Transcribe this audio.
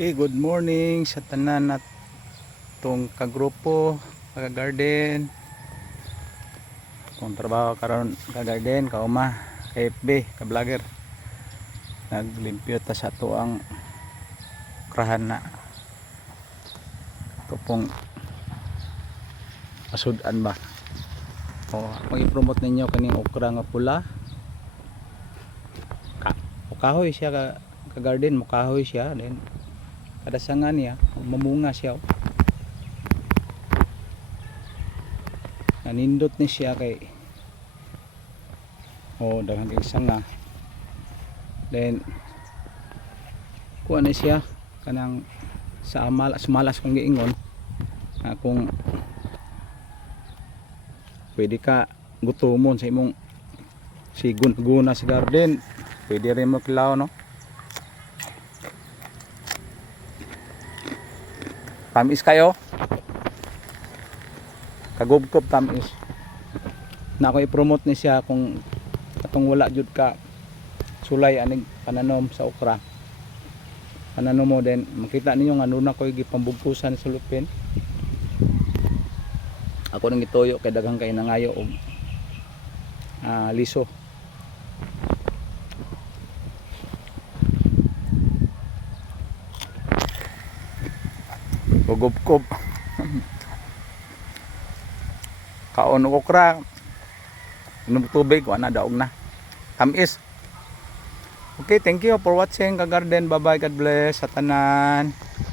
Okay, good morning sa tanan at tong kagrupo, kagarden. Kung trabaho karon kagarden, kauma, FB, ka-vlogger. Naglimpyo ta sa tuang krahan na. Ito pong asudan ba. O, akong i-promote ninyo kaning okra nga pula. Mukahoy siya ka-garden, mukahoy siya. Then kada sanga niya mamunga siya. Nanindot ni siya kay daghang kay sanga. Then kuha na siya kanang sa sumalas kong giingon kung pwede ka gutomon sa imong sigun guna sa garden, pwede rin mo kilaw, no? Tamis kayo, kagubkob tamis na ako i-promote ni siya kung atong wala jud ka sulay aning pananom sa okra, pananom mo. Then makita ninyo nga nuna ko gipambugpusan sa lupin. Ako nang itoyo kay daghang kay nangayo og liso. Gugubkob kaon og okra, inom tubig, wala daog na tamis. Okay, thank you for watching ka garden. Bye bye, God bless sa tanan.